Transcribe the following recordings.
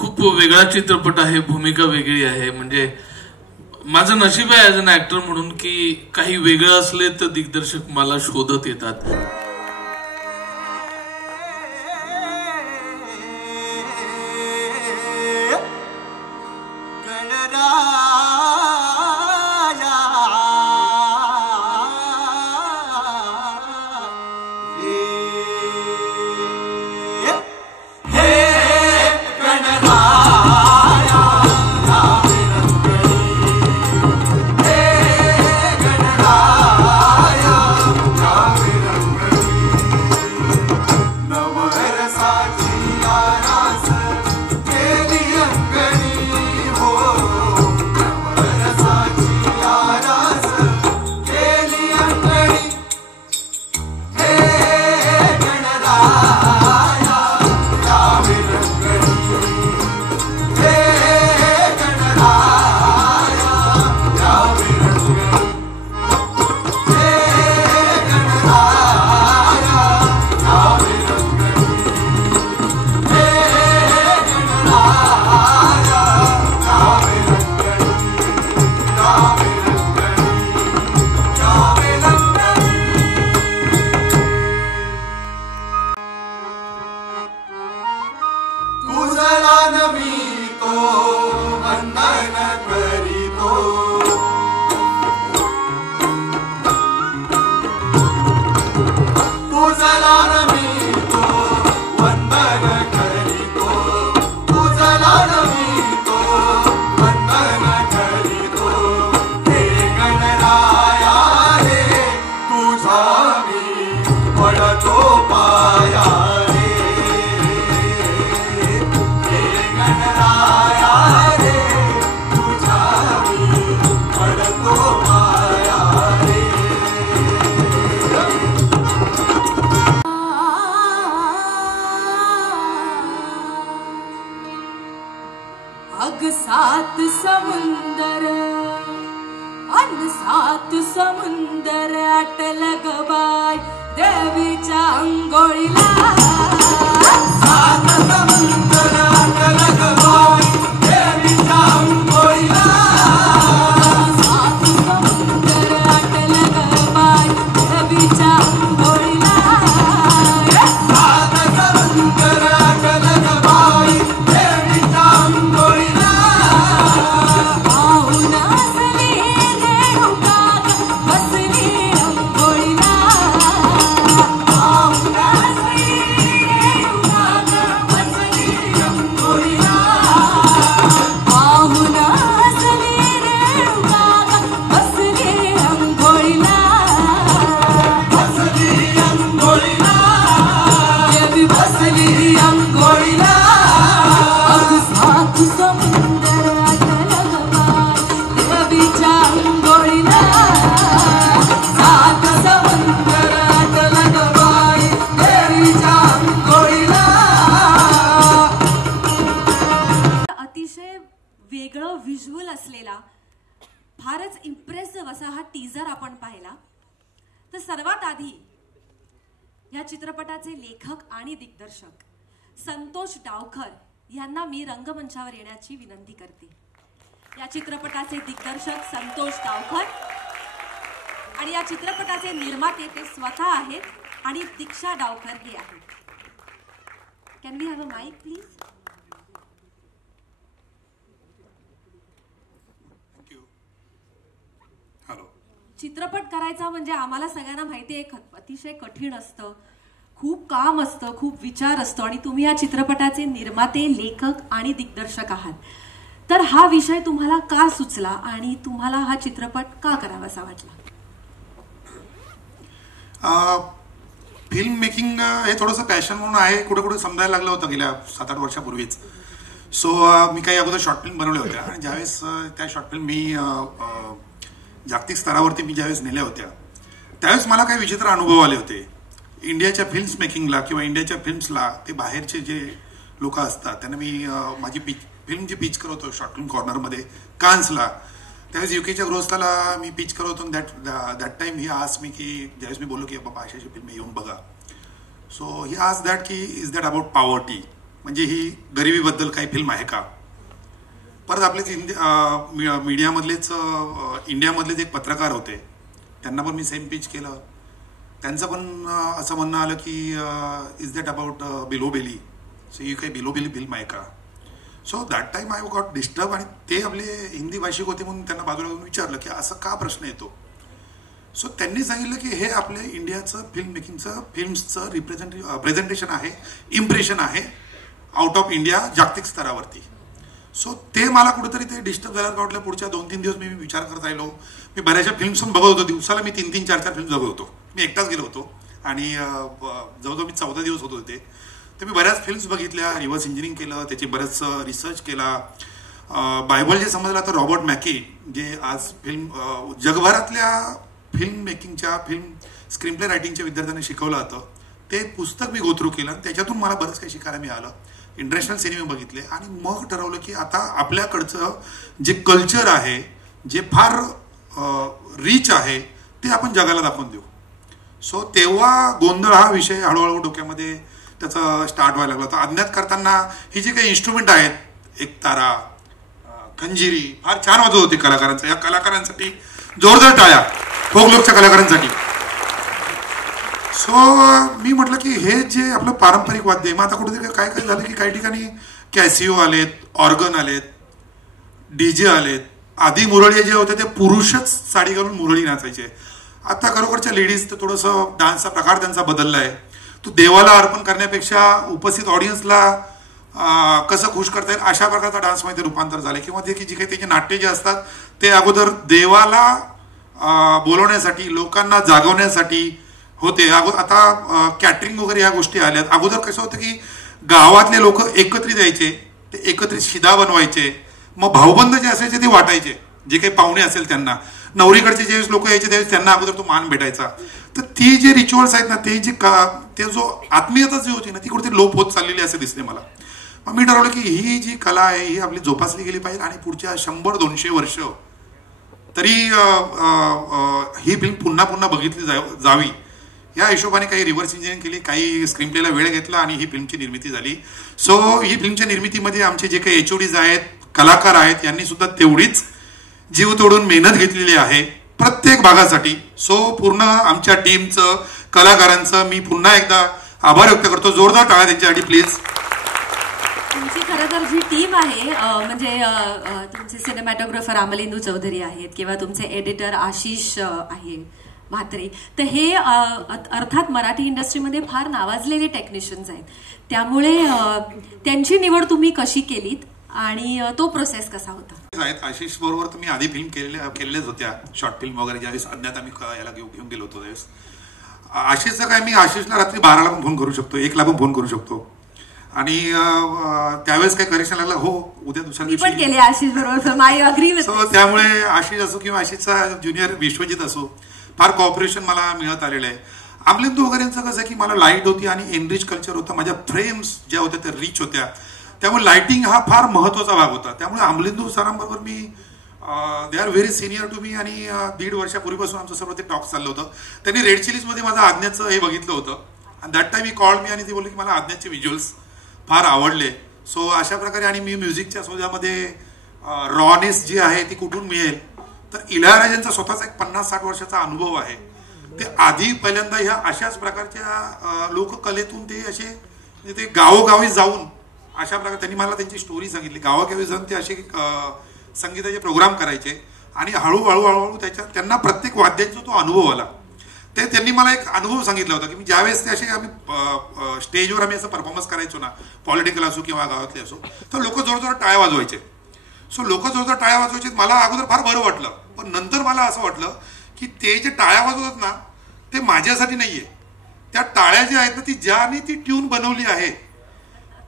खूप वेगळा चित्रपट आहे, भूमिका वेगळी आहे. म्हणजे माझं नशीब आहे ऍज अन ऍक्टर म्हणून की काही वेगळं असले तर दिग्दर्शक मला शोधत येतात. सात समुंदर अन सात समुंदर अटल गबाय देवीच्या अंघोळीला. सात समुंदर अटल गबाय देवीच्या अंघोळीला. सात समुंदर अटल गबाय देवीच्या अंघोळीला. सात समुंदर अटल गबाय देवीच्या अंघोळीला. वेगळं व्हिज्युअल असलेला फारच इम्प्रेसिव्ह असा हा टीजर आपण पाहिला. तर सर्वात आधी या चित्रपटाचे लेखक आणि दिग्दर्शक संतोष डावखर यांना मी रंगमंचावर येण्याची विनंती करते. या चित्रपटाचे दिग्दर्शक संतोष डावखर आणि या चित्रपटाचे निर्माते ते स्वतः आहेत आणि दीक्षा डावखर हे आहेत. Can we have a mic please? चित्रपट करायचा म्हणजे आम्हाला सगळ्यांना माहिती आहे अतिशय कठीण असतं, खूप काम असतं, खूप विचार असतो आणि तुम्ही या चित्रपटाचे निर्माते, लेखक आणि दिग्दर्शक आहात. तर हा विषय तुम्हाला का सुचला आणि तुम्हाला हा चित्रपट का करावासा वाटला? फिल्म मेकिंग हे थोडंसं पॅशन म्हणून आहे, कुठे कुठे समजायला लागलं होतं गेल्या 7-8 वर्षापूर्वीच. सो मी काही अगोदर शॉर्ट फिल्म बनवल्या होत्या आणि ज्यावेळेस त्या शॉर्ट फिल्म मी जागतिक स्तरावरती मी ज्यावेळेस नेल्या होत्या त्यावेळेस मला काही विचित्र अनुभव आले होते. इंडियाच्या फिल्म्स मेकिंगला किंवा इंडियाच्या फिल्म्सला ते बाहेरचे जे लोक असतात त्यांना मी माझी फिल्म जी पिच करवतो शॉर्ट फिल्म कॉर्नरमध्ये कान्सला, त्यावेळेस युकेच्या ग्रोस्थाला मी पिच करवतो. That time he asked me की ज्यावेळेस मी बोललो की बाबा अशी फिल्म येऊन बघा. सो ही आस्क्ड दॅट की इज दॅट अबाउट पॉवर्टी. म्हणजे ही गरिबीबद्दल काही फिल्म आहे का. परत आपलेच मीडियामधलेच इंडियामधलेच एक पत्रकार होते, त्यांना पण मी सेम पिच केलं. त्यांचं पण असं म्हणणं आलं की is that about below belly, so he काही बिलो बेली फिल्म आहे का. So that time I got disturb. आणि ते आपले हिंदी भाषिक होते म्हणून त्यांना बाजूला घेऊन विचारलं की असं का प्रश्न येतो. सो त्यांनी सांगितलं की हे आपल्या इंडियाचं फिल्म मेकिंगचं फिल्म्सचं प्रेझेंटेशन आहे, इम्प्रेशन आहे आउट ऑफ इंडिया जागतिक स्तरावरती. सो ते मला कुठेतरी ते डिस्टर्ब झाल्यावर वाटलं. पुढच्या 2-3 दिवस मी विचार करत राहिलो. मी बऱ्याचशा फिल्म्स पण बघत होतो. दिवसाला मी 3-3, 4-4 फिल्म्स बघत होतो. मी एकटाच गेलो होतो आणि जवळजवळ मी 14 दिवस होतो तिथे. तर मी बऱ्याच फिल्म्स बघितल्या, रिव्हर्स इंजिनिअरिंग केलं, त्याची बरंच रिसर्च केला. बायबल जे समजला तर रॉबर्ट मॅकी, जे आज फिल्म जगभरातल्या फिल्म मेकिंगच्या फिल्म स्क्रीन प्ले रायटिंगच्या विद्यार्थ्यांना शिकवलं जातं, ते पुस्तक मी गोथ्रू केलं आणि त्याच्यातून मला बरंच काही शिकायला मिळालं. इंटरनॅशनल सिनेमे बघितले आणि मग ठरवलं की आता आपल्याकडचं जे कल्चर आहे, जे फार रिच आहे, ते आपण जगाला दाखवून देऊ. सो तेव्हा गोंधळ हा विषय हळूहळू डोक्यामध्ये त्याचा स्टार्ट व्हायला लागला. तर अज्ञात करताना ही जी काही इन्स्ट्रुमेंट आहेत, एक तारा, खंजिरी, फार छान वाजवत होती कलाकारांचं. या कलाकारांसाठी जोरदार टाळ्या, फोकलोकच्या कलाकारांसाठी. सो मी म्हटलं की हे जे आपलं पारंपरिक वाद्य आहे, मग आता कुठेतरी काय काय झालं की काही ठिकाणी कॅसिओ आलेत, ऑर्गन आलेत, डीजे आलेत. आधी मुरळी जे होते ते पुरुषच साडी घालून मुरळी नाचायचे. आता खरोखरच्या लेडीज तर थोडंसं डान्सचा प्रकार त्यांचा बदलला आहे. तो देवाला अर्पण करण्यापेक्षा उपस्थित ऑडियन्सला कसं खुश करता येईल अशा प्रकारचा डान्समध्ये रूपांतर झाले. किंवा ते की जी काही त्याचे नाट्य जे असतात ते अगोदर देवाला बोलवण्यासाठी, लोकांना जागवण्यासाठी होते. आता कॅटरिंग वगैरे ह्या गोष्टी आल्यात. अगोदर कसं होतं की गावातले लोक एकत्रित यायचे, ते एकत्रित शिदा बनवायचे, मग भाऊबंद जे असायचे ते वाटायचे, जे काही पाहुणे असेल त्यांना. नवरीकडचे ज्यावेळेस लोक यायचे त्यावेळेस त्यांना अगोदर तो मान भेटायचा. तर ती जे रिच्युअल्स आहेत ना, ते जो आत्मीयता जी होती ना, ती कुठेतरी लोप होत चाललेली असे दिसते मला. मग मी ठरवलं की ही जी कला आहे ही आपली जोपासली गेली पाहिजे आणि पुढच्या 100-200 वर्ष तरी ही फिल्म पुन्हा पुन्हा बघितली जावी. या हिशोबाने काही रिव्हर्स इंजिनिअरिंग केली, काही स्क्रीन प्लेला वेळ घेतला आणि ही फिल्मची निर्मिती झाली. सो ही फिल्मच्या निर्मितीमध्ये आमचे जे काही HODs आहेत, कलाकार आहेत, यांनी सुद्धा तेवढीच जीव तोडून मेहनत घेतलेली आहे प्रत्येक भागासाठी. सो पूर्ण आमच्या टीमचं, कलाकारांचं मी पुन्हा एकदा आभार व्यक्त करतो. जोरदार टाळ्या त्यांच्यासाठी प्लीज. तुमची खरं तर जी टीम आहे, म्हणजे तुमचे सिनेमॅटोग्राफर अमलेंदू चौधरी आहेत किंवा तुमचे एडिटर आशिष आहे म्हात्रे, तर हे अर्थात मराठी इंडस्ट्रीमध्ये फार नावाजलेले टेक्निशियन्स आहेत. त्यामुळे त्यांची निवड तुम्ही कशी केलीत आणि तो प्रोसेस कसा होता? आशिष बरोबर तुम्ही आधी फिल्म केलेल्याच होत्या, शॉर्ट फिल्म वगैरे. ज्यावेळेस अज्ञात आम्ही याला घेऊन गेलो होतो त्यावेळेस आशिषचं काय, मी आशिषला रात्री 12ला पण फोन करू शकतो, 1ला पण फोन करू शकतो. आणि त्यावेळेस काही करेक्शन लागलं, हो उद्या दुसऱ्या दिवशी केले आशिष बरोबर. सो त्यामुळे आशिष असो किंवा आशिषचा ज्युनियर विश्वजित असो, फार कॉपरेशन मला मिळत आलेलं आहे. अमलेंदू वगैरे यांचं कसं की मला लाईट होती आणि एनरिच कल्चर होतं. माझ्या फ्रेम्स ज्या होत्या त्या रिच होत्या, त्यामुळे लाइटिंग हा फार महत्वाचा भाग होता. त्यामुळे अमलेंदू सरांबरोबर मी they are very senior to me आणि 1.5 वर्षापूर्वीपासून आमचं सर्व ते टॉक चाललं होतं. त्यांनी रेड चिलीजमध्ये माझं आज्ञाचं हे बघितलं होतं आणि that time he called me आणि ती बोलली की मला आज्ञाचे व्हिज्युअल्स फार आवडले. सो अशा प्रकारे आणि मी म्युझिकच्या शोधामध्ये रॉनेस जी आहे ती कुठून मिळेल, तर इलयाराजांचा स्वतःचा एक 50-60 वर्षाचा अनुभव आहे. ते आधी पहिल्यांदा ह्या अशाच प्रकारच्या लोककलेतून ते असे म्हणजे ते गावोगावी जाऊन अशा प्रकारे त्यांनी मला त्यांची स्टोरी सांगितली. गावागावी जाऊन ते असे संगीताचे प्रोग्राम करायचे आणि हळूहळू त्यांना प्रत्येक वाद्याचा तो अनुभव आला. ते त्यांनी मला एक अनुभव सांगितला होता की मी ज्यावेळेस ते असे आम्ही स्टेजवर आम्ही असं परफॉर्मन्स करायचो ना, पॉलिटिकल असो किंवा गावातले असो, तर लोक जोरजोर टाळ्या वाजवायचे. सो लोक जोरजोर टाळ्या वाजवायचे. मला अगोदर फार बरं वाटलं, पण नंतर मला असं वाटलं की ते जे टाळ्या वाजवतात ना ते माझ्यासाठी नाहीये. त्या टाळ्या ज्या आहेत ना, ती ज्याने ती ट्यून बनवली आहे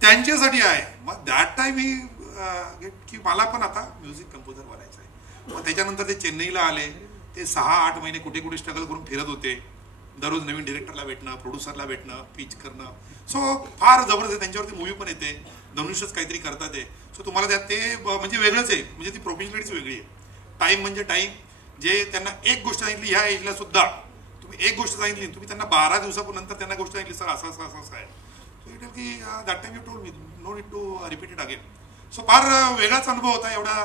त्यांच्यासाठी आहे. मग दॅट टाइम ही की मला पण आता म्युझिक कंपोजर बनायचं आहे. मग त्याच्यानंतर ते चेन्नईला आले. ते 6-8 महिने कुठे कुठे स्ट्रगल करून फिरत होते. दररोज नवीन डिरेक्टरला भेटणं, प्रोड्युसरला भेटणं, पिच करणं. सो फार जबरदस्त. त्यांच्यावरती मूवी पण येते, धनुष्यच काहीतरी करतात ते. सो तुम्हाला त्यात ते म्हणजे वेगळंच आहे, म्हणजे ती प्रोफेशनलिटीच वेगळी आहे. टाइम म्हणजे टाइम. जे त्यांना एक गोष्ट सांगितली, ह्या एजला सुद्धा तुम्ही एक गोष्ट सांगितली, तुम्ही त्यांना 12 दिवसानंतर त्यांना गोष्ट सांगितली सर असं आहे, की that time you told me, no need to repeat it again. So far वेगळाच अनुभव होता एवढा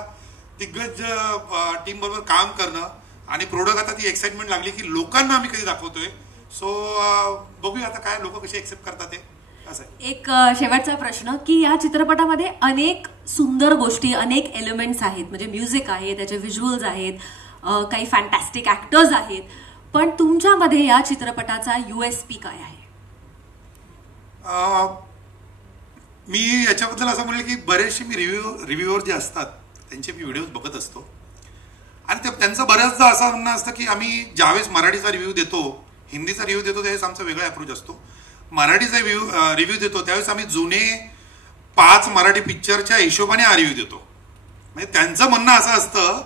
दिग्गज टीम बरोबर काम करणं. आणि प्रोडक्ट आता ती एक्साइटमेंट लागली की लोकांना आम्ही कधी दाखवतोय. सो बघूया आता काय लोक कसे एक्सेप्ट करतात ते. एक शेवटचा प्रश्न की या चित्रपटामध्ये अनेक सुंदर गोष्टी, अनेक एलिमेंट्स आहेत, म्हणजे म्युझिक आहे, त्याचे व्हिज्युअल्स आहेत, काही फॅन्टॅस्टिक ऍक्टर्स आहेत, पण तुमच्यामध्ये या चित्रपटाचा USP काय आहे? मी याच्याबद्दल असं म्हणेल की बरेचसे मी रिव्ह्यूअर जे असतात त्यांचे मी व्हिडिओज बघत असतो आणि त्यांचं बऱ्याचदा असं म्हणणं असतं की आम्ही ज्यावेळेस मराठीचा रिव्ह्यू देतो, हिंदीचा रिव्ह्यू देतो त्यावेळेस आमचा वेगळा अप्रोच असतो. मराठीचा रिव्ह्यू देतो त्यावेळेस आम्ही जुने 5 मराठी पिक्चरच्या हिशोबाने हा रिव्ह्यू देतो. म्हणजे त्यांचं म्हणणं असं असतं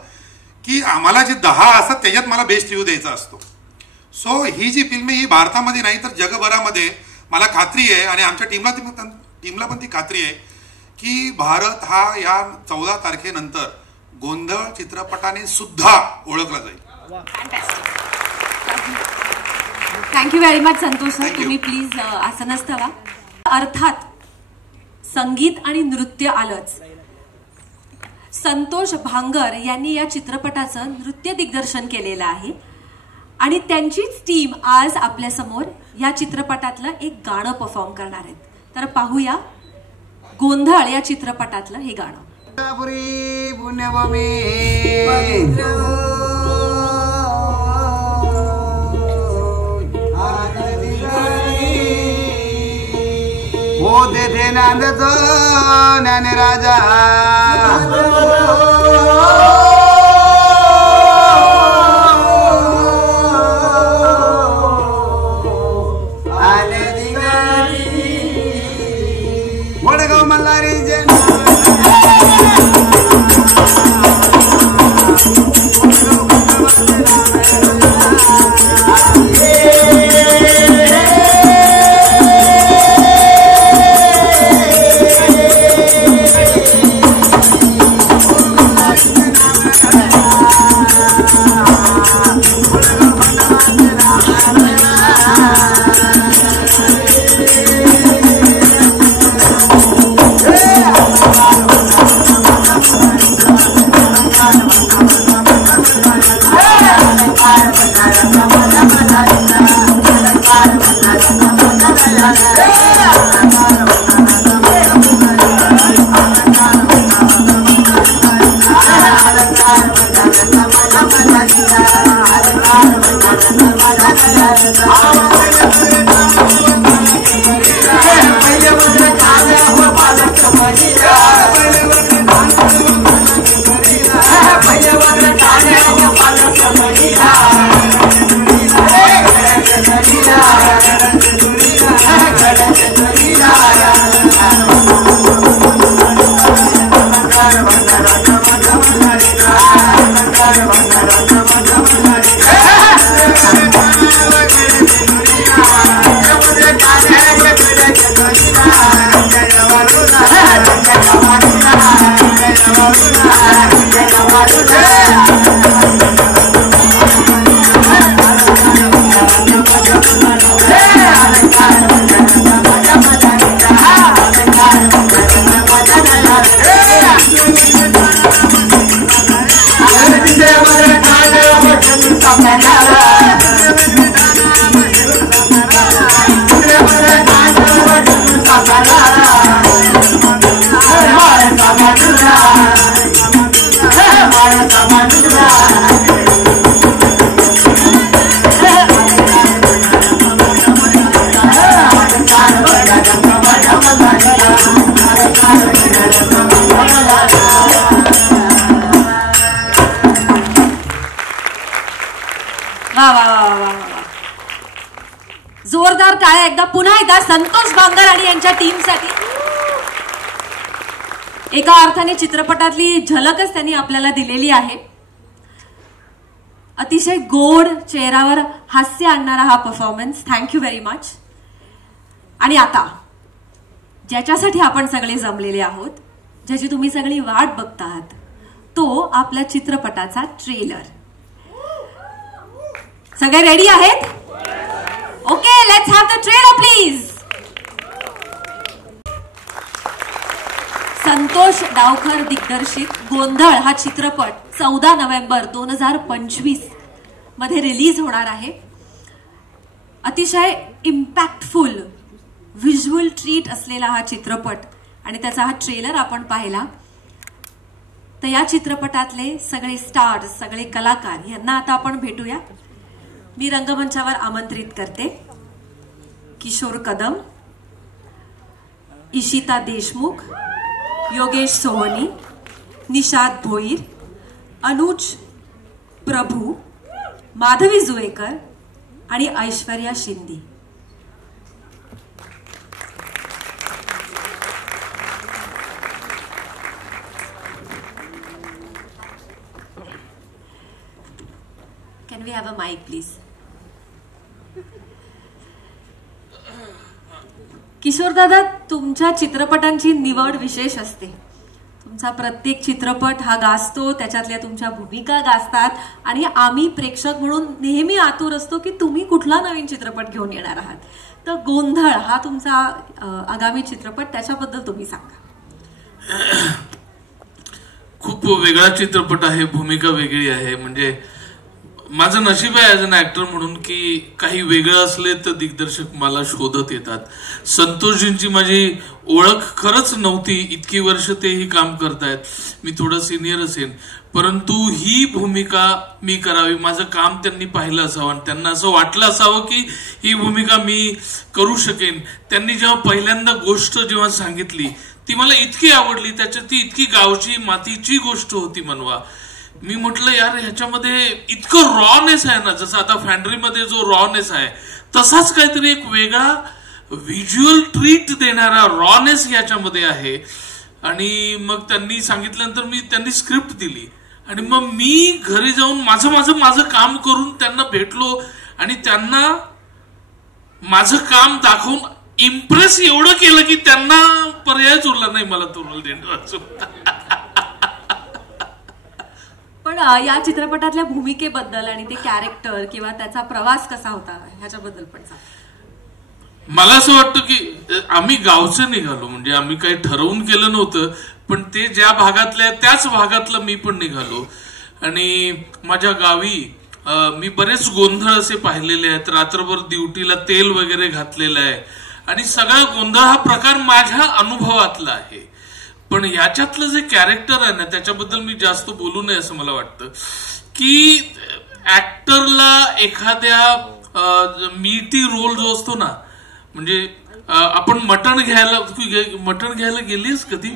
की आम्हाला जे 10 असतात त्याच्यात मला बेस्ट रिव्ह्यू द्यायचा असतो. सो ही जी फिल्म आहे ही भारतामध्ये नाही तर जगभरामध्ये मला खात्री आहे आणि आमच्या टीमला पण ती खात्री आहे की भारत हा या 14 तारखेनंतर गोंधळ चित्रपटाने सुद्धा ओळखला जाईल. Thank you very much Santosh sir. तुम्ही प्लीज आसनस्थ व्हा. अर्थात संगीत आणि नृत्य आलंच. संतोष भांगर यांनी या चित्रपटाचं नृत्य दिग्दर्शन केलेलं आहे आणि त्यांचीच टीम आज आपल्या समोर या चित्रपटातलं एक गाणं परफॉर्म करणार आहेत. तर पाहूया गोंधळ या चित्रपटातलं हे गाणं. हो दे नांदच ज्ञान राजा आले दिगारी वडगाव मल्हारी जन जोरदार टाळ्या एकदा पुन्हा एकदा संतोष भांगर आणि यांच्या टीमसाठी. एका अर्थाने चित्रपटातली झलकच त्यांनी आपल्याला दिलेली आहे. अतिशय गोड चेहऱ्यावर हास्य आणणारा हा परफॉर्मन्स. Thank you very much. आणि आता ज्याच्यासाठी आपण सगळे जमलेले आहोत, ज्याची तुम्ही सगळी वाट बघतात, तो आपल्या चित्रपटाचा ट्रेलर. सगळे रेडी आहेत? Okay, let's have the trailer please. Santosh Dawkar दिग्दर्शित गोंधळ हा चित्रपट 14 नोव्हेंबर 2025 मध्ये रिलीज होणार आहे. अतिशय इम्पॅक्टफुल व्हिज्युअल ट्रीट असलेला हा चित्रपट आणि त्याचा हा ट्रेलर आपण पाहिला. तर या चित्रपटातले सगळे स्टार्स, सगळे कलाकार यांना आता आपण भेटूया. मी रंगमंचावर आमंत्रित करते किशोर कदम, इशिता देशमुख, योगेश सोहनी, निषाद भोईर, अनुज प्रभू, माधवी जुवेकर आणि Aishwarya Shinde. Can we have a mic, please? Kishore दादा, तुमच्या चित्रपटांची निवड विशेष असते. तुमचा प्रत्येक चित्रपट हा गाजतो, त्याच्यातल्या तुमच्या भूमिका गाजतात आणि आम्ही प्रेक्षक म्हणून नेहमी आतुर असतो की तुम्ही कुठला नवीन चित्रपट घेऊन येणार आहात. तर गोंधळ हा तुमचा आगामी चित्रपट, त्याच्याबद्दल तुम्ही सांगा. खूप वेगळा चित्रपट आहे, भूमिका वेगळी आहे. म्हणजे माझं नशीब आहे ऍज अन ऍक्टर म्हणून की काही वेगळं असले तर दिग्दर्शक मला शोधत येतात. संतोषजींची माझी ओळख खरंच नव्हती, इतकी वर्ष तेही काम करतायत. मी थोडं सिनियर असेल, परंतु ही भूमिका मी करावी, माझं काम त्यांनी पाहिलं असावं आणि त्यांना असं वाटलं असावं की ही भूमिका मी करू शकेन. त्यांनी जेव्हा पहिल्यांदा गोष्ट जेव्हा सांगितली ती मला इतकी आवडली. त्याच्यात ती इतकी गावची मातीची गोष्ट होती मनवा. मी म्हटलं यार ह्याच्यामध्ये इतकं रॉनेस आहे ना, जसं आता फॅन्ड्रीमध्ये जो रॉनेस आहे तसाच काहीतरी एक वेगळा व्हिज्युअल ट्रीट देणारा रॉनेस याच्यामध्ये आहे. आणि मग त्यांनी सांगितल्यानंतर त्यांनी स्क्रिप्ट दिली आणि मग मी घरी जाऊन माझं काम करून त्यांना भेटलो आणि त्यांना माझं काम दाखवून इम्प्रेस एवढं केलं की त्यांना पर्यायच उरला नाही मला तो रोल देण्याचा. पण या चित्रपटातल्या भूमिकेबद्दल आणि ते कॅरेक्टर किंवा त्याचा प्रवास कसा होता ह्याच्याबद्दल पण सांग. मला असं वाटतं की आम्ही गावचे निघालो, म्हणजे आम्ही काही ठरवून केलं नव्हतं, पण ते ज्या भागातल्या त्याच भागातलं मी पण निघालो. आणि माझ्या गावी मी बरेच गोंधळ असे पाहिलेले आहेत. रात्रभर ड्युटीला तेल वगैरे घातलेलं आहे आणि सगळा गोंधळ हा प्रकार माझ्या अनुभवातला आहे. पण याच्यातलं जे कॅरेक्टर आहे ना त्याच्याबद्दल मी जास्त बोलू नये असं मला वाटतं. की ऍक्टरला एखाद्या मीठी रोल जो असतो ना, म्हणजे आपण मटण घ्यायला गेलीस कधी?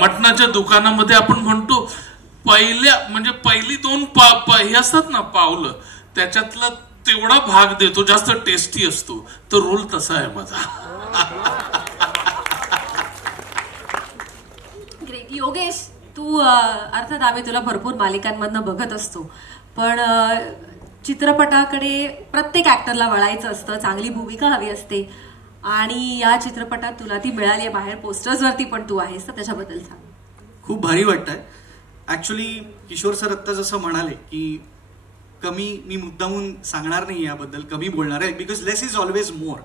मटणाच्या दुकानामध्ये आपण म्हणतो पहिली 2 हे असतात ना पावलं, त्याच्यातला तेवढा भाग देतो, जास्त टेस्टी असतो. तो रोल तसा आहे माझा. योगेश, तू अर्थात आम्ही तुला भरपूर मालिकांमधनं बघत असतो, पण चित्रपटाकडे प्रत्येक ऍक्टरला वळायचं असतं, चांगली भूमिका हवी असते आणि या चित्रपटात तुला ती मिळाली आहे. बाहेर पोस्टर्सवरती पण तू आहेस, तर त्याच्याबद्दल सांग. खूप भारी वाटतंय. ऍक्च्युली किशोर सर आत्ता जसं म्हणाले की कमी मी मुद्दामून सांगणार नाही याबद्दल, कमी बोलणार आहे, because less is always more.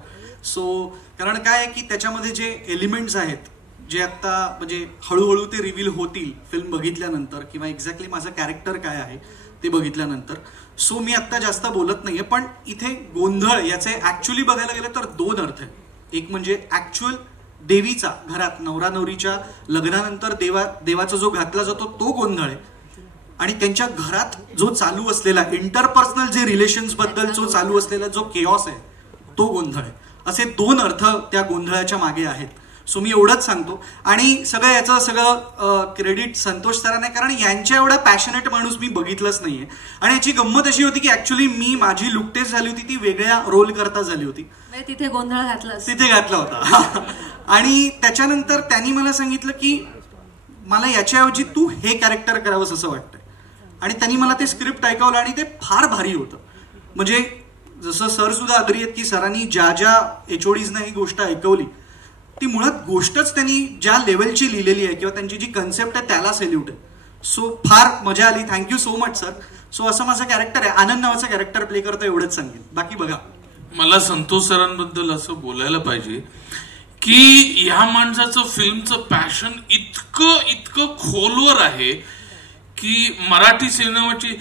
So कारण काय आहे की त्याच्यामध्ये जे एलिमेंट्स आहेत जे आता म्हणजे हळूहळू ते रिव्हील होतील फिल्म बघितल्यानंतर किंवा एक्झॅक्टली माझं कॅरेक्टर काय आहे ते बघितल्यानंतर. सो मी आत्ता जास्त बोलत नाहीये. पण इथे गोंधळ याचे ऍक्च्युली बघायला गेलं तर 2 अर्थ आहेत. एक म्हणजे ऍक्च्युअल देवीचा घरात नवरा नवरीच्या लग्नानंतर देवाचा जो घातला जातो तो गोंधळ आहे, आणि त्यांच्या घरात जो चालू असलेला इंटरपर्सनल जे रिलेशन्स बद्दल जो चालू असलेला जो केऑस आहे तो गोंधळ आहे. असे 2 अर्थ त्या गोंधळाच्या मागे आहेत. सो मी एवढंच सांगतो. आणि याचं सगळं क्रेडिट संतोष सरांना, कारण यांच्या एवढा पॅशनेट माणूस मी बघितलंच नाहीये. आणि याची गंमत अशी होती की ऍक्च्युली माझी लुकटेस झाली होती ती वेगळ्या रोल करता झाली होती, तिथे गोंधळ घातला, तिथे घातला होता. आणि त्याच्यानंतर त्यांनी मला सांगितलं की मला याच्याऐवजी तू हे कॅरेक्टर करावंस असं वाटतंय. आणि त्यांनी मला ते स्क्रिप्ट ऐकवलं आणि ते फार भारी होतं. म्हणजे जसं सर सुद्धा अग्री आहेत की सरांनी ज्या HODsना ही गोष्ट ऐकवली ती मुळात गोष्टच त्यांनी ज्या लेवलची लिहिलेली आहे किंवा त्यांची जी कन्सेप्ट आहे त्याला सेल्यूट आहे. सो फार मजा आली. Thank you so much sir. So असं माझं कॅरेक्टर आहे, आनंद नावाचं कॅरेक्टर प्ले करतो, एवढंच सांगेन. बाकी बघा. मला संतोष सरांबद्दल असं बोलायला पाहिजे की ह्या माणसाचं फिल्मचं पॅशन इतकं खोलवर आहे की मराठी सिनेमाची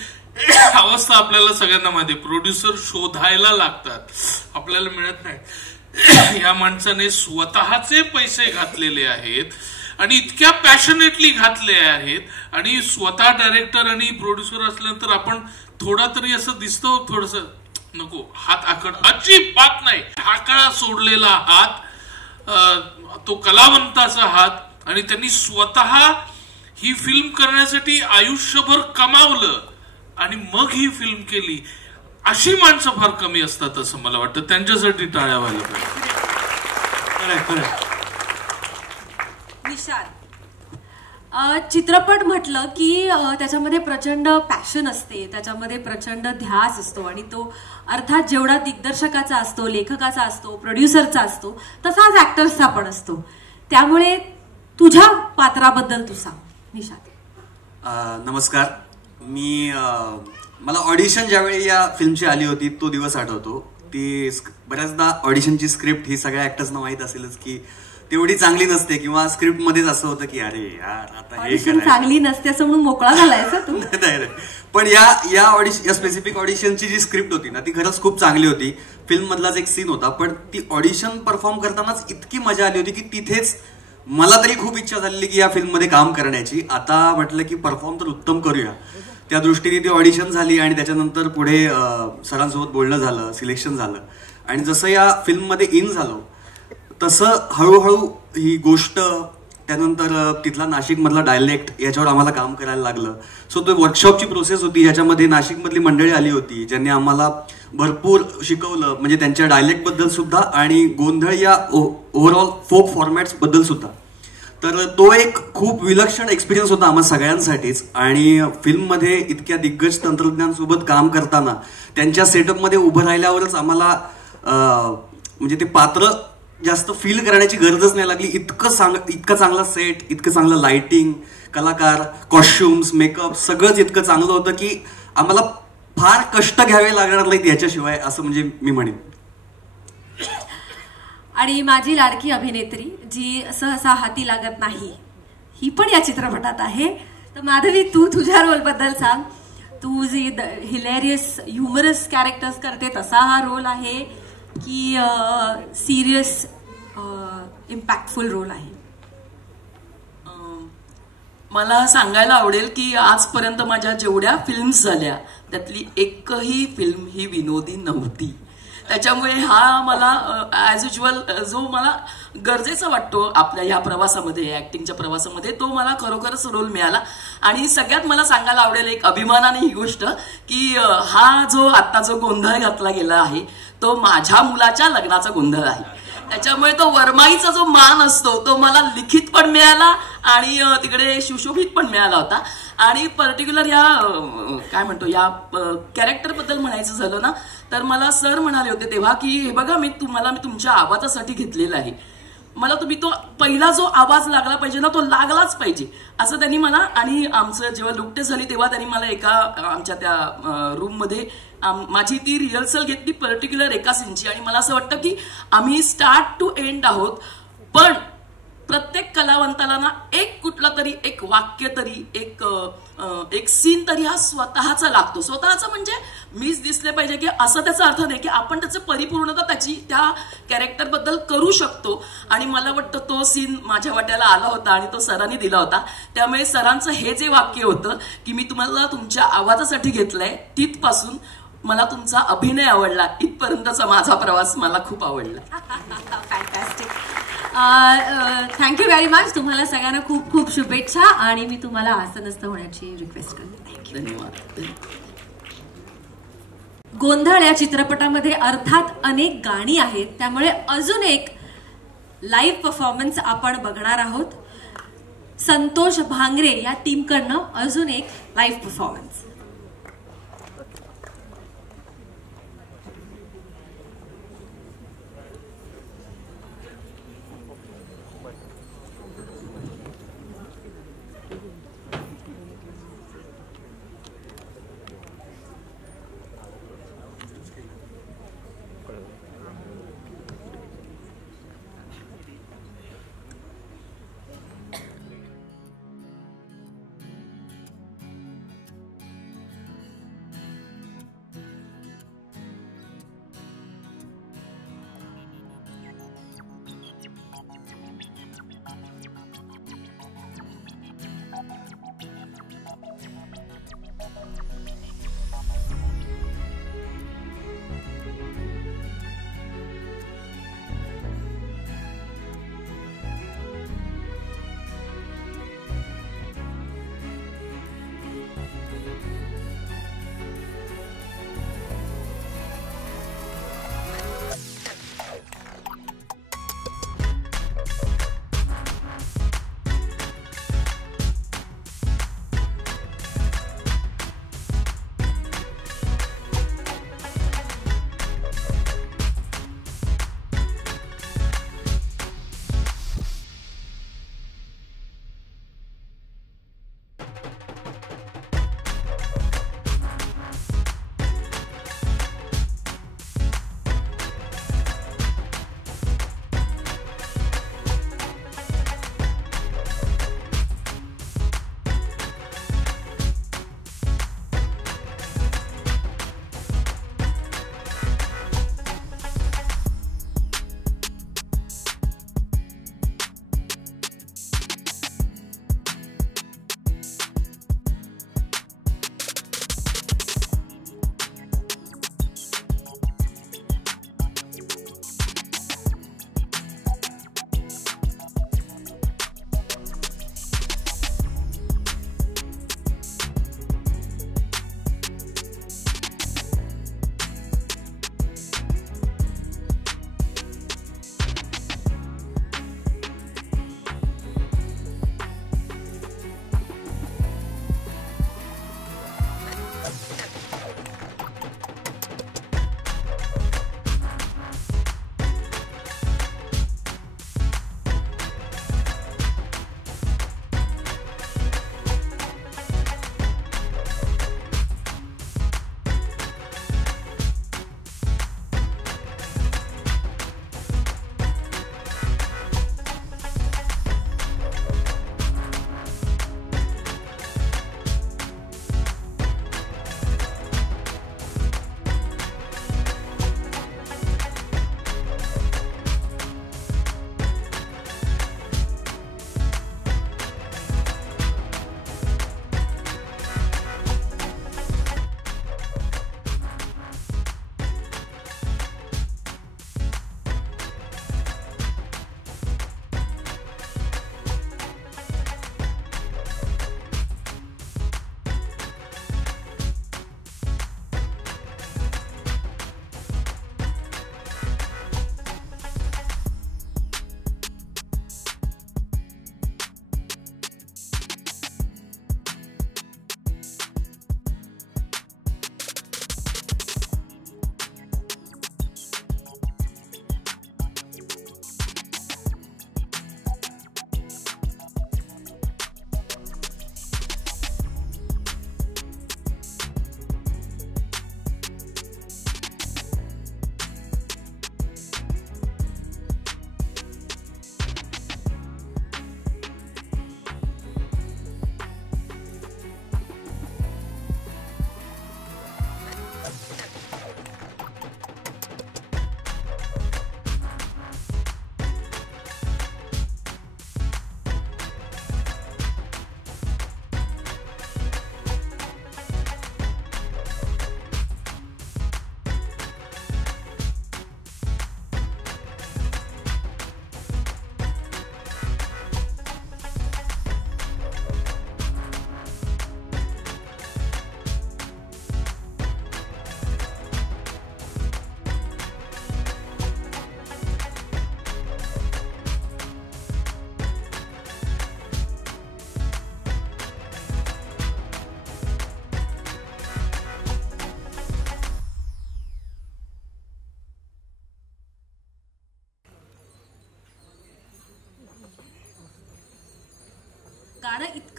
अवस्था आपल्याला सगळ्यांना माहिती, प्रोड्युसर शोधायला लागतात, आपल्याला मिळत नाही. या माणसाने स्वतःचे पैसे घातलेले आहेत आणि इतक्या पॅशनेटली घातले आहेत, आणि स्वतः डायरेक्टर आणि प्रोड्युसर असल्यानंतर आपण थोडा तरी असं दिसतो, थोडस नको हात आखड, अजिबात नाही, ढाकळा सोडलेला हात, तो कलावंताचा हात, आणि त्यांनी स्वतः ही फिल्म करण्यासाठी आयुष्यभर कमावलं आणि मग ही फिल्म केली. अशी माणसं फार कमी असतात असं मला वाटतं, त्यांच्यासाठी टाळ्या व्हायला पाहिजे. विशाल, चित्रपट म्हटलं की त्याच्यामध्ये प्रचंड पॅशन असते, त्याच्यामध्ये प्रचंड ध्यास असतो, आणि तो अर्थात जेवढा दिग्दर्शकाचा असतो, लेखकाचा असतो, प्रोड्युसरचा असतो, तसाच ऍक्टर्सचा पण असतो. त्यामुळे तुझ्या पात्राबद्दल तू सांग निशाद. नमस्कार. मला ऑडिशन ज्यावेळी या फिल्मची आली होती तो दिवस आठवतो. ती बऱ्याचदा ऑडिशनची स्क्रिप्ट ही सगळ्या ऍक्टर्सना माहित असेलच की तेवढी चांगली नसते, किंवा स्क्रिप्ट मध्येच असं होतं की अरे यार आता हे चांगली नसते असं म्हणून मोकळा झालाय तू. नाही, पण या स्पेसिफिक ऑडिशनची जी स्क्रिप्ट होती ना ती खरंच खूप चांगली होती. फिल्म मधलाच एक सीन होता, पण ती ऑडिशन परफॉर्म करतानाच इतकी मजा आली होती की तिथेच मला तरी खूप इच्छा झालेली की या फिल्ममध्ये काम करण्याची. आता म्हटलं की परफॉर्म तर उत्तम करूया, त्या दृष्टीने ती ऑडिशन झाली आणि त्याच्यानंतर पुढे सरांसोबत बोलणं झालं, सिलेक्शन झालं, आणि जसं या फिल्ममध्ये इन झालो तसं हळूहळू ही गोष्ट, त्यानंतर तिथला नाशिकमधला डायलेक्ट याच्यावर आम्हाला काम करायला लागलं. सो तो वर्कशॉपची प्रोसेस होती, ह्याच्यामध्ये नाशिकमधली मंडळी आली होती ज्यांनी आम्हाला भरपूर शिकवलं, म्हणजे त्यांच्या डायलेक्ट बद्दल सुद्धा आणि गोंधळ या ओव्हरऑल फोक फॉर्मॅट्स बद्दल सुद्धा. तर तो एक खूप विलक्षण एक्सपिरियन्स होता आम्हा सगळ्यांसाठीच. आणि फिल्ममध्ये इतक्या दिग्गज तंत्रज्ञांसोबत काम करताना त्यांच्या सेटअपमध्ये उभं राहिल्यावरच आम्हाला म्हणजे ते पात्र जास्त फील करण्याची गरजच नाही लागली. इतकं चांगला सेट, इतकं चांगलं लाइटिंग, कलाकार, कॉस्ट्युम्स, मेकअप सगळंच इतकं चांगलं होतं की आम्हाला फार कष्ट घ्यावे लागणार नाहीत याच्याशिवाय, असं म्हणजे मी म्हणेन. आणि माझी लाडकी अभिनेत्री जी सहसा हाती लागत नाही, ही पण या चित्रपटात आहे. तर माधवी, तू तुझ्या रोल बद्दल सांग. तू जी हिलेरियस ह्युमरस कॅरेक्टर्स करते तसा हा रोल आहे की सिरियस इम्पॅक्टफुल रोल आहे? मला सांगायला आवडेल की आजपर्यंत माझ्या जेवढ्या फिल्म्स झाल्या त्यातली एकही फिल्म ही विनोदी नव्हती. त्याच्यामुळे हा मला ॲज युज्युअल जो मला गरजेचा वाटतो आपल्या ह्या प्रवासामध्ये, ऍक्टिंगच्या प्रवासामध्ये, तो मला खरोखरच रोल मिळाला. आणि सगळ्यात मला सांगायला आवडेल एक अभिमानाने ही गोष्ट की हा जो आत्ता जो गोंधळ घातला गेला आहे तो माझ्या मुलाच्या लग्नाचा गोंधळ आहे. त्याच्यामुळे तो वरमाईचा जो मान असतो तो मला लिखित पण मिळाला आणि तिकडे सुशोभित पण मिळाला होता. आणि पर्टिक्युलर या काय म्हणतो या कॅरेक्टर बद्दल म्हणायचं झालं ना तर मला सर म्हणाले होते तेव्हा की हे बघा मी तुमच्या आवाजासाठी घेतलेला आहे, मला तुम्ही तो पहिला जो आवाज लागला पाहिजे ना तो लागलाच पाहिजे असं त्यांनी मला. आणि आमचं जेव्हा लुक टेस्ट झाली तेव्हा त्यांनी मला एका आमच्या त्या रूममध्ये माझी ती रिहर्सल घेतली पर्टिक्युलर एका सीनची. आणि मला असं वाटतं की आम्ही स्टार्ट टू एंड आहोत, पण प्रत्येक कलावंताला ना एक कुठला तरी एक वाक्य तरी एक सीन तरी हा स्वतःचा लागतो. स्वतःचा म्हणजे मीच दिसले पाहिजे की असं त्याचा अर्थ नाही की आपण त्याचं परिपूर्णता त्याची त्या कॅरेक्टर बद्दल करू शकतो. आणि मला वाटतं तो सीन माझ्या वाट्याला आला होता आणि तो सरांनी दिला होता. त्यामुळे सरांचं हे जे वाक्य होतं की मी तुम्हाला तुमच्या आवाजासाठी घेतलंय, तिथपासून मला तुमचा अभिनय आवडला, इथपर्यंतचा माझा प्रवास मला खूप आवडला. फॅन्टॅस्टिक. Thank you very much. तुम्हाला सगळ्यांना खूप खूप शुभेच्छा आणि मी तुम्हाला आसनस्थ होण्याची रिक्वेस्ट करते. धन्यवाद. गोंधळ या चित्रपटामध्ये अर्थात अनेक गाणी आहेत, त्यामुळे अजून एक लाईव्ह परफॉर्मन्स आपण बघणार आहोत. संतोष भांगरे या टीमकडनं अजून एक लाईव्ह परफॉर्मन्स.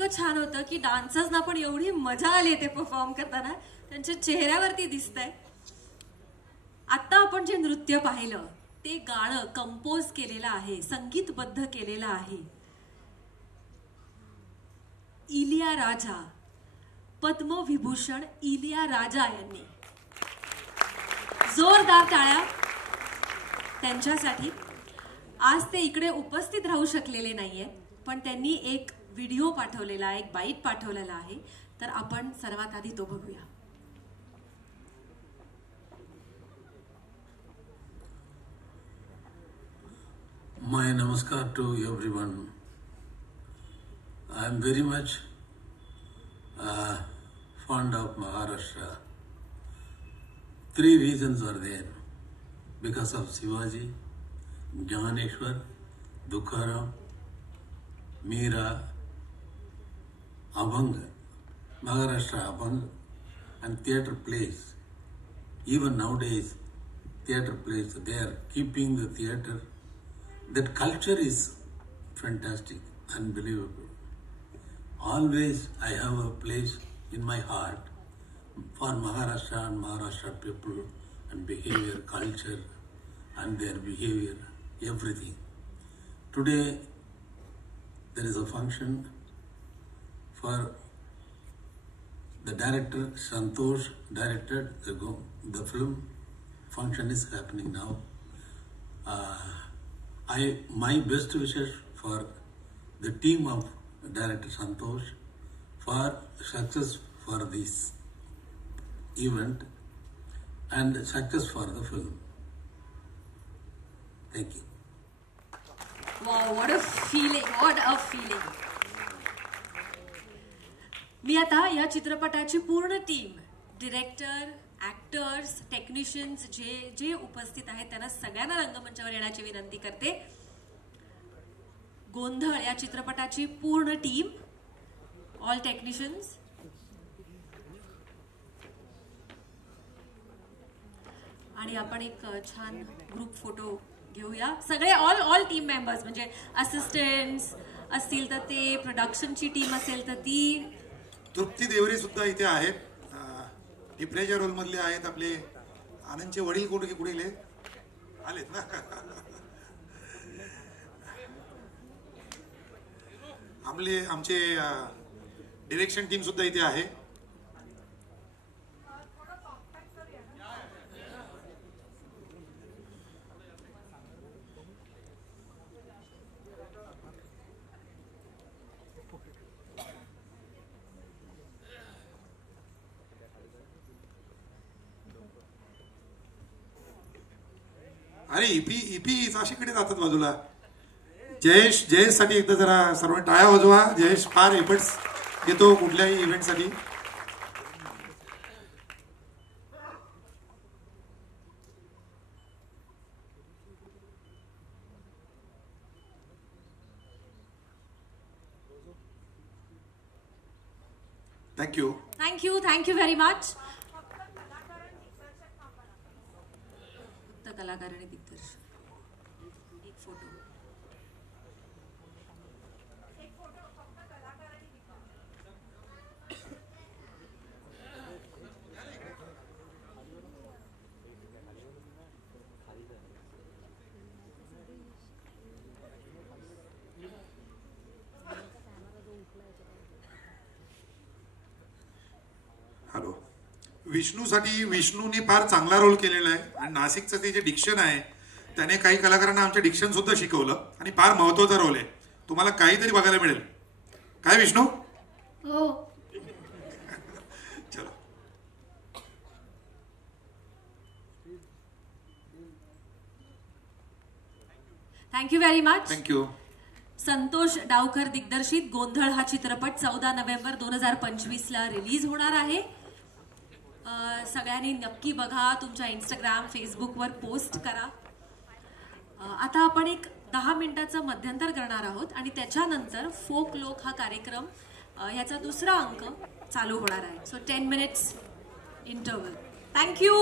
इतकं छान होतं की डान्सर्सना पण एवढी मजा आली ते परफॉर्म करताना, त्यांच्या चेहऱ्यावरती दिसतंय. आता आपण जे नृत्य पाहिलं ते गाणं कंपोज केलेलं आहे, संगीतबद्ध केलेलं आहे इलिया राजा, पद्मविभूषण इलिया राजा यांनी. जोरदार टाळ्या त्यांच्यासाठी. आज ते इकडे उपस्थित राहू शकलेले नाहीये, पण त्यांनी एक व्हिडिओ पाठवलेला, एक बाईट पाठवलेला आहे, तर आपण सर्वात आधी तो बघूया. My namaskar to everyone. I am very much fond of Maharashtra. 3 reasons are there. Because of Shivaji, Jnaneshwar, Dukharam, Meera, Abhang, Maharashtra Abhang, and theatre plays. Even nowadays, theatre plays, they are keeping the theatre. That culture is fantastic, unbelievable. Always I have a place in my heart for Maharashtra and Maharashtra people and behavior, culture and their behavior, everything. Today there is a function for the director, Santosh directed the film. Function is happening now. My best wishes for the team of director Santosh for success for this event and success for the film. Thank you. Wow, what a feeling, what a feeling. मी आता या चित्रपटाची पूर्ण team, director, actors, technicians जे उपस्थित आहेत त्यांना सगळ्यांना रंगमंचावर येण्याची विनंती करते. गोंधळ या चित्रपटाची पूर्ण टीम, ऑल टेक्निशियन्स. आणि आपण एक छान ग्रुप फोटो घेऊया. सगळे ऑल टीम मेंबर्स, म्हणजे असिस्टंट्स असतील तर ते, प्रोडक्शनची टीम असेल तर ती. तृप्ती देवरे सुद्धा इथे आहेत, टिपऱ्याच्या रोल मधले आहेत. आपले आनंदचे वडील कुठे आलेत ना. आमचे डिरेक्शन टीम सुद्धा इथे आहे. अरे इपी अशीकडे जातात बाजूला. जयेश साठी एकदा जरा सर्व टाळ्या वाजवा. जयेश फार एफर्ट्स घेतो कुठल्याही इव्हेंटसाठी. Thank you thank you very much. कलाकार आणि दिग्दर्शक. एक फोटो. हॅलो. विष्णूसाठी विष्णूने फार चांगला रोल केलेला आहे आणि नाशिकचं ते जे डिक्शन आहे त्याने काही कलाकारांना आमच्या डिक्शन सुद्धा शिकवलं आणि फार महत्वाचा रोल आहे. तुम्हाला काहीतरी बघायला मिळेल. काय विष्णू? हो. चलो. Thank you very much. Thank you. Santosh Dawkar दिग्दर्शित गोंधळ हा चित्रपट 14 नोव्हेंबर 2025 ला रिलीज होणार आहे. सगळ्यांनी नक्की बघा. तुमच्या इंस्टाग्राम, फेसबुकवर पोस्ट करा. आता आपण एक 10 मिनिटाचं मध्यंतर करणार आहोत आणि त्याच्यानंतर फोक लोक हा कार्यक्रम याचा दुसरा अंक चालू होणार आहे. So 10 minutes interval. थँक्यू.